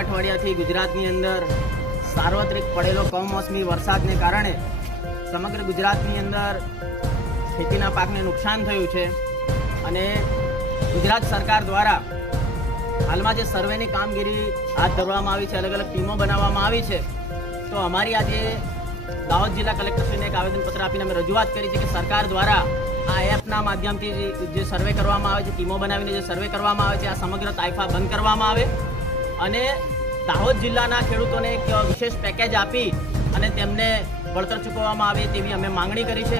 અઠવાડિયાથી ગુજરાતની અંદર સાર્વત્રિક પડેલો કમોસમી વરસાદને કારણે સમગ્ર ગુજરાતની અંદર ખેતીના પાકને નુકસાન થયું છે અને ગુજરાત સરકાર દ્વારા હાલમાં જે સર્વેની કામગીરી હાથ ધરવામાં આવી છે, અલગ અલગ ટીમો બનાવવામાં આવી છે, તો અમારી આજે દાહોદ જિલ્લા કલેક્ટરશ્રીને એક આવેદનપત્ર આપીને અમે રજૂઆત કરી છે કે સરકાર દ્વારા આ એપના માધ્યમથી જે સર્વે કરવામાં આવે છે, ટીમો બનાવીને જે સર્વે કરવામાં આવે છે, આ સમગ્ર તાઇફા બંધ કરવામાં આવે અને દાહોદ જિલ્લાના ખેડૂતોને એક વિશેષ પેકેજ આપી અને તેમને વળતર ચૂકવવામાં આવે તેવી અમે માંગણી કરી છે।